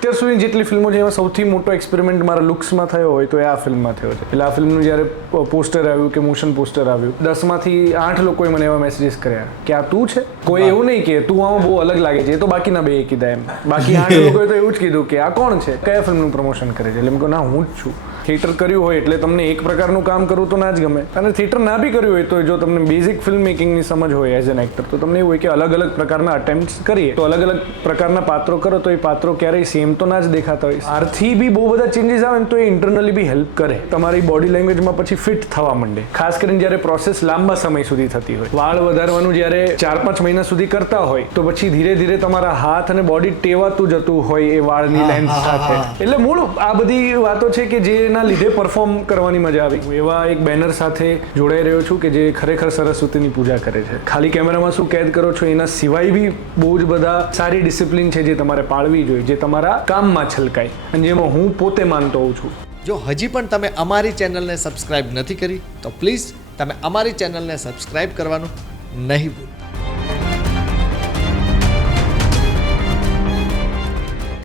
અત્યાર સુધી જેટલી ફિલ્મો છે એમાં સૌથી મોટો એક્સપેરિમેન્ટ મારા લુક્સમાં થયો હોય તો એ આ ફિલ્મમાં થયો છે. એટલે આ ફિલ્મનું જ્યારે પોસ્ટર આવ્યું કે મોશન પોસ્ટર આવ્યું, 10માંથી 8 લોકોએ મને એવા મેસેજીસ કર્યા કે આ તું છે. કોઈ એવું નહીં કે તું આમાં બહુ અલગ લાગે છે, એ તો બાકીના 2 કીધા એમ. બાકી 8 લોકોએ તો એવું જ કીધું કે આ કોણ છે, કયા ફિલ્મનું પ્રમોશન કરે છે. એટલે મેં કહ્યું ના, હું જ છું. થિયેટર કર્યું હોય એટલે તમને એક પ્રકારનું કામ કરવું તો ના જ ગમે, અને થિયેટર ના બી કર્યું હોય તો જો તમને બેઝિક ફિલ્મ મેકિંગની સમજ હોય એઝ એન એક્ટર, તો તમને એવું હોય કે અલગ અલગ પ્રકારના અટેમ્પ્ટ્સ કરીએ તો અલગ અલગ પ્રકારના પાત્રો કરો તો એ પાત્રો ક્યારેય સેમ તો ના જ દેખાતા હોય. બહારથી બી બહુ બધા ચેન્જીસ આવે ને તો એ ઇન્ટરનલી બી હેલ્પ કરે, તમારી બોડી લેંગ્વેજમાં પછી ફિટ થવા માંડે. ખાસ કરીને જ્યારે પ્રોસેસ લાંબા સમય સુધી થતી હોય, વાળ વધારવાનું જ્યારે 4-5 મહિના સુધી કરતા હોય તો પછી ધીરે ધીરે તમારા હાથ અને બોડી ટેવાતું જતું હોય એ વાળની લેન્થ સાથે. એટલે મૂળ આ બધી વાતો છે કે જેના લીધે પરફોર્મ કરવાની મજા આવી. હું એવા એક બેનર સાથે જોડાઈ રહ્યો છું કે જે ખરેખર સરસ્વતીની પૂજા કરે છે. ખાલી કેમેરામાં શું કેદ કરો છો એના સિવાય બી બહુ જ બધા સારી ડિસિપ્લિન છે જે તમારે પાળવી જોઈએ, જે તમારા કામમાં છલકાય, અને જેમાં હું પોતે માનતો હોઉં છું. જો હજી પણ તમે અમારી ચેનલને સબસ્ક્રાઇબ નથી કરી તો પ્લીઝ તમે અમારી ચેનલને સબસ્ક્રાઇબ કરવાનું નહીં ભૂલો.